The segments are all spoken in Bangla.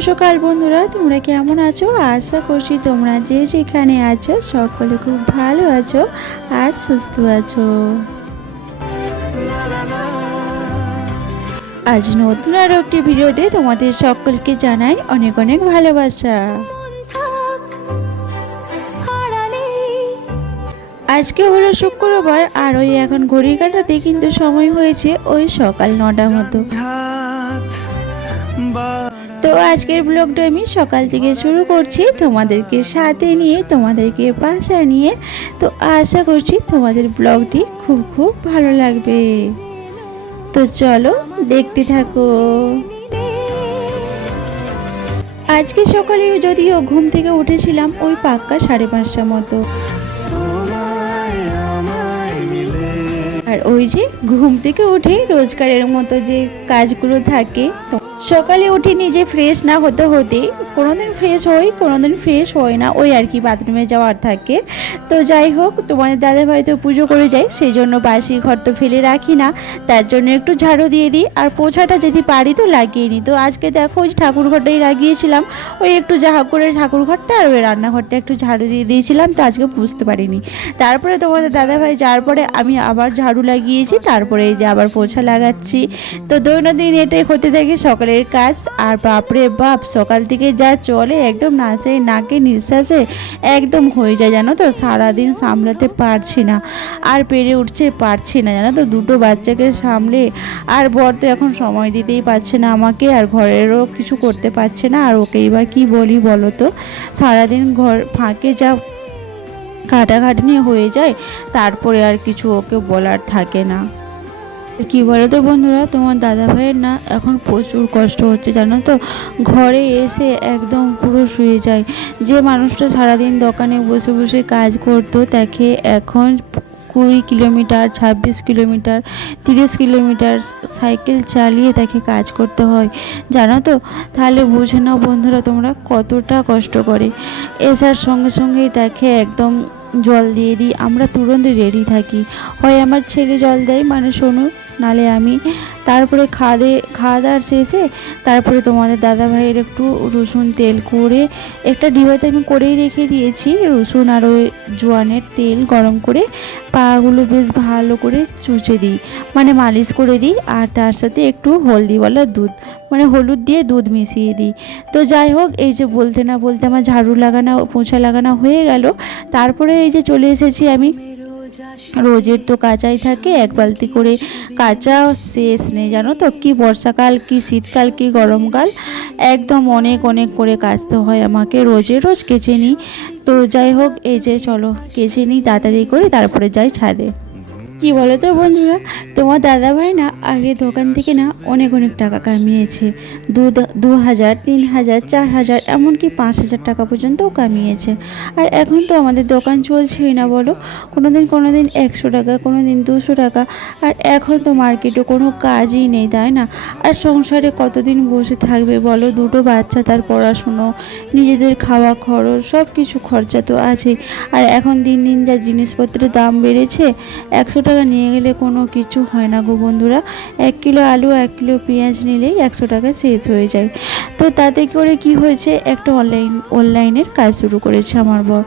সকাল বন্ধুরা, তোমরা কেমন আছো? আশা করছি তোমরা যে যেখানে আছো সকলে খুব ভালো আছো আর সুস্থ আছো। আজ নতুন আরো একটি ভিডিওতে তোমাদের সকলকে জানাই অনেক অনেক ভালোবাসা। আজকে হলো শুক্রবার আর ওই এখন ঘড়ি কাটাতে কিন্তু সময় হয়েছে ওই সকাল 9টার মতো। তো আজকের ব্লগটা আমি সকাল থেকে শুরু করছি তোমাদেরকে সাথে নিয়ে, তোমাদেরকে পাশে নিয়ে। তো আশা করছি তোমাদের ব্লগটি খুব খুব ভালো লাগবে। তো চলো দেখতে থাকো। আজকে সকালে যদিও ঘুম থেকে উঠেছিলাম ওই পাক্কা 5:30টার মতো। আর ওই যে ঘুম থেকে উঠে রোজকারের মতো যে কাজগুলো থাকে, সকালে উঠে নিজে ফ্রেশ না হতে হতে কোনোদিন ফ্রেশ হই, কোনোদিন ফ্রেশ হয় না, ওই আর কি বাথরুমে যাওয়ার থাকে। তো যাই হোক, তোমাদের দাদাভাই তো পুজো করে যায়, সেই জন্য বাসি ঘর তো ফেলে রাখি না, তার জন্য একটু ঝাড়ু দিয়ে দিই আর পোছাটা যদি পারি তো লাগিয়ে নিই। তো আজকে দেখো ওই ঠাকুর ঘরটাই লাগিয়েছিলাম, ওই একটু যাহা করে ঠাকুর ঘরটা আর ওই রান্নাঘরটা একটু ঝাড়ু দিয়ে দিয়েছিলাম, তো আজকে বুঝতে পারিনি। তারপরে তোমাদের দাদাভাই যাওয়ার পরে আমি আবার ঝাড়ু লাগিয়েছি, তারপরে এই যে আবার পোছা লাগাচ্ছি। তো দৈনন্দিন এটাই হতে থাকে সকালের কাজ। আর বাপরে বাপ, সকাল থেকে যা চলে একদম নাচে নাকে নিঃশ্বাসে একদম হয়ে যায়, জানো তো। সারাদিন সামলাতে পারছি না, আর পেরে উঠছে পারছি না, জানো তো, দুটো বাচ্চাকে সামলে। আর বর তো এখন সময় দিতেই পারছে না আমাকে, আর ঘরেরও কিছু করতে পারছে না। আর ওকেই বা কী বলি বলো তো, সারাদিন ঘর ফাঁকে যা খাটাখাটনি হয়ে যায়, তারপরে আর কিছু ওকে বলার থাকে না। কি বলো তো বন্ধুরা, তোমার দাদা ভাইয়ের না এখন প্রচুর কষ্ট হচ্ছে, জানো তো। ঘরে এসে একদম পুরো শুয়ে যায়। যে মানুষটা সারাদিন দোকানে বসে বসে কাজ করতো, তাকে এখন 20 কিলোমিটার, 26 কিলোমিটার, 30 কিলোমিটার সাইকেল চালিয়ে তাকে কাজ করতে হয়, জানো তো। তাহলে বুঝে নাও বন্ধুরা তোমরা কতটা কষ্ট করে। এসার সঙ্গে সঙ্গেই তাকে একদম জল দিয়ে দিই, আমরা তুরন্ত রেডি থাকি। হয় আমার ছেলে জল দেয়, মানে শোনো, নালে আমি। তারপরে খাওয়া দাওয়ার শেষে তারপরে তোমাদের দাদাভাইয়ের একটু রসুন তেল করে একটা ডিবাতে আমি করেই রেখে দিয়েছি, রসুন আর ওই জোয়ানের তেল গরম করে পাগুলো বেশ ভালো করে চুচে দিই, মানে মালিশ করে দিই। আর তার সাথে একটু হলদিওয়ালা দুধ, মানে হলুদ দিয়ে দুধ মিশিয়ে দিই। তো যাই হোক, এই যে বলতে না বলতে আমার ঝাড়ু লাগানো পোছা লাগানো হয়ে গেল। তারপরে এই যে চলে এসেছি আমি। রোজের তো কাচাই থাকে, এক বালতি করে কাচা শেষ নেই, জানো তো। কি বর্ষাকাল, কি শীতকাল, কি গরমকাল, একদম অনেক অনেক করে কাচতে হয় আমাকে, রোজ কেচে নিই। তো যাই হোক, এই যে চলো কেচে নিই তাড়াতাড়ি করে, তারপরে যাই ছাদে। কি বলো তো বন্ধুরা, তোমার দাদাভাই না আগে দোকান থেকে না অনেক অনেক টাকা কামিয়েছে। 2,000, 3,000, 4,000, এমনকি 5,000 টাকা পর্যন্তও কামিয়েছে। আর এখন তো আমাদের দোকান চলছেই না, বলো। কোনোদিন 100 টাকা, কোনোদিন 200 টাকা। আর এখন তো মার্কেটে কোনো কাজই নেই, তাই না? আর সংসারে কতদিন বসে থাকবে বলো, দুটো বাচ্চা, তার পড়াশুনো, নিজেদের খাওয়া খরচ, সব কিছু খরচা তো আছে। আর এখন দিন দিন যা জিনিসপত্রের দাম বেড়েছে, 100 টাকা নিয়ে গেলে কোনো কিছু হয় না গো বন্ধুরা। 1 কিলো আলু, 1 কিলো পেঁয়াজ নিলেই 100 টাকা শেষ হয়ে যায়। তো তাতে করে কি হয়েছে, একটা অনলাইনের কাজ শুরু করেছে আমার বর।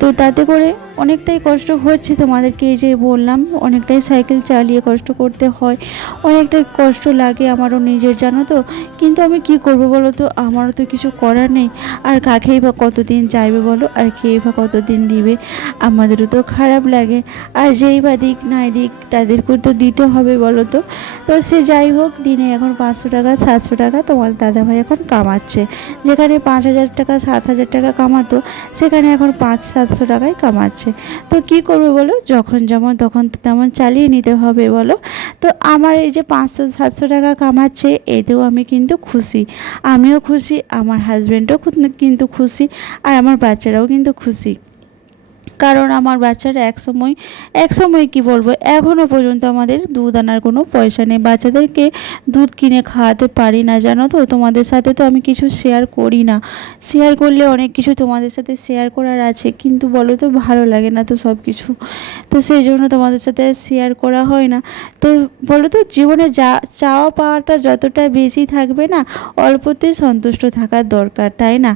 তো তাতে করে অনেকটাই কষ্ট হচ্ছে, তোমাদেরকে এই যে বললাম, অনেকটাই সাইকেল চালিয়ে কষ্ট করতে হয়, অনেকটাই কষ্ট লাগে আমারও নিজের, জানো তো। কিন্তু আমি কি করব বলো তো, আমারও তো কিছু করার নেই। আর কাকেই বা কতদিন চাইবে বলো, আর খেয়েই বা কতদিন দিবে, আমাদেরও তো খারাপ লাগে। আর যেই বা দিক নাই দিক, তাদেরকেও তো দিতে হবে বলো তো। তো সে যাই হোক, দিনে এখন 500 টাকা, 700 টাকা তোমার দাদাভাই এখন কামাচ্ছে। যেখানে 5,000 টাকা, 7,000 টাকা কামাতো, সেখানে এখন 500-700 টাকায় কামাচ্ছে। তো কি করবে বলো, যখন যেমন তখন তো তেমন চালিয়ে নিতে হবে বলো। তো আমার এই যে 500-700 টাকা কামাচ্ছে, এতেও আমি কিন্তু খুশি, আমিও খুশি, আমার হাজব্যান্ডও কিন্তু খুশি, আর আমার বাচ্চারাও কিন্তু খুশি। কারণ আমার বাচ্চারা এক সময় কি বলবো, এখনও পর্যন্ত আমাদের দুধ আনার কোনো পয়সা নেই, বাচ্চাদেরকে দুধ কিনে খাওয়াতে পারি না, জানো তো। তোমাদের সাথে তো আমি কিছু শেয়ার করি না, শেয়ার করলে অনেক কিছু তোমাদের সাথে শেয়ার করার আছে, কিন্তু বলো তো ভালো লাগে না তো সব কিছু, তো সেই জন্য তোমাদের সাথে শেয়ার করা হয় না। তো বলো তো, জীবনে যা চাওয়া পাওয়াটা যতটা বেশি থাকবে না, অল্পতে সন্তুষ্ট থাকার দরকার, তাই না?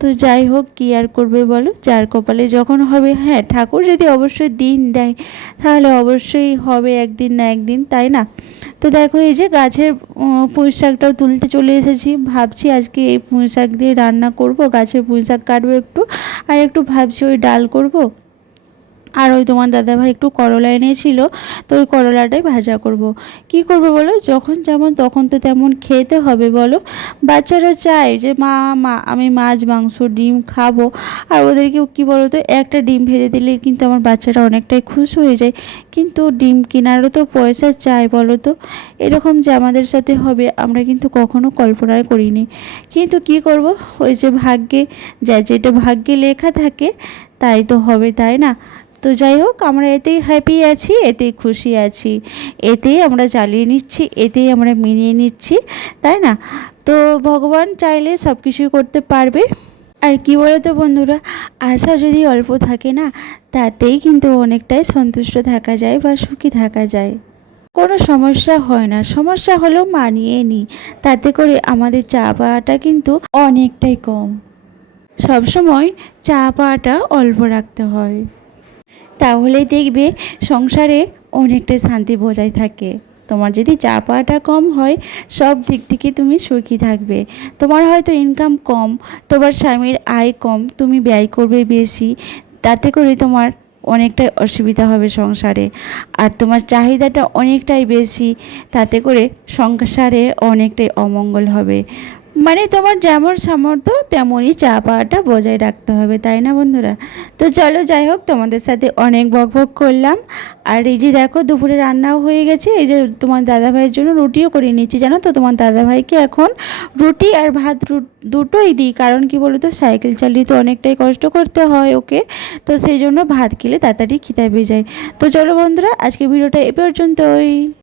তো যাই হোক, কী আর করবে বলো, যার কপালে যখন হবে। হ্যাঁ, ঠাকুর যদি অবশ্যই দিন দেয় তাহলে অবশ্যই হবে একদিন না একদিন, তাই না? তো দেখো, এই যে গাছের পুঁই শাকটাও তুলতে চলে এসেছি। ভাবছি আজকে এই পুঁই শাক দিয়ে রান্না করব, গাছের পুঁই শাক কাটবো একটু, আর একটু ভাবছি ওই ডাল করব। আর ওই তোমার দাদাভাই একটু করলা এনেছিল, তো ওই করলাটাই ভাজা করব। কি করব বলো, যখন যেমন তখন তো তেমন খেতে হবে বলো। বাচ্চারা চায় যে মা মা আমি মাছ মাংস ডিম খাবো, আর ওদেরকে কি বলো তো, একটা ডিম ভেজে দিলে কিন্তু আমার বাচ্চারা অনেকটাই খুশি হয়ে যায়। কিন্তু ডিম কেনারও তো পয়সা চাই বলো তো। এরকম যে আমাদের সাথে হবে আমরা কিন্তু কখনো কল্পনায় করিনি, কিন্তু কি করব, ওই যে ভাগ্যে যা যেটা ভাগ্যে লেখা থাকে তাই তো হবে, তাই না? তো যাই হোক, আমরা এতেই হ্যাপি আছি, এতেই খুশি আছি, এতেই আমরা চালিয়ে নিচ্ছি, এতেই আমরা মিলিয়ে নিচ্ছি, তাই না? তো ভগবান চাইলে সব কিছুই করতে পারবে। আর কি বলো তো বন্ধুরা, আশা যদি অল্প থাকে না, তাতেই কিন্তু অনেকটাই সন্তুষ্ট থাকা যায় বা সুখী থাকা যায়। কোনো সমস্যা হয় না, সমস্যা হলেও মানিয়ে নিই, তাতে করে আমাদের চা পাওয়াটা কিন্তু অনেকটাই কম। সবসময় চা পাওয়াটা অল্প রাখতে হয়, তাহলেই দেখবে সংসারে অনেকটাই শান্তি বজায় থাকে। তোমার যদি চা পাওয়াটা কম হয়, সব দিক থেকে তুমি সুখী থাকবে। তোমার হয়তো ইনকাম কম, তোমার স্বামীর আয় কম, তুমি ব্যয় করবে বেশি, তাতে করে তোমার অনেকটাই অসুবিধা হবে সংসারে। আর তোমার চাহিদাটা অনেকটাই বেশি, তাতে করে সংসারে অনেকটাই অমঙ্গল হবে। মানে তোমার যেমন সামর্থ্য তেমনই চা পাওয়াটা বজায় রাখতে হবে, তাই না বন্ধুরা? তো চলো, যাই হোক, তোমাদের সাথে অনেক বকবক করলাম। আর এই যে দেখো, দুপুরে রান্নাও হয়ে গেছে। এই যে তোমার দাদাভাইয়ের জন্য রুটিও করে নিচ্ছি, জানো তো। তোমার দাদাভাইকে এখন রুটি আর ভাত দুটোই দিই, কারণ কি বলো তো, সাইকেল চালিয়ে তো অনেকটাই কষ্ট করতে হয় ওকে, তো সেই জন্য ভাত খেলে তাড়াতাড়ি খিদে পেয়ে যায়। তো চলো বন্ধুরা, আজকে ভিডিওটা এ পর্যন্তই।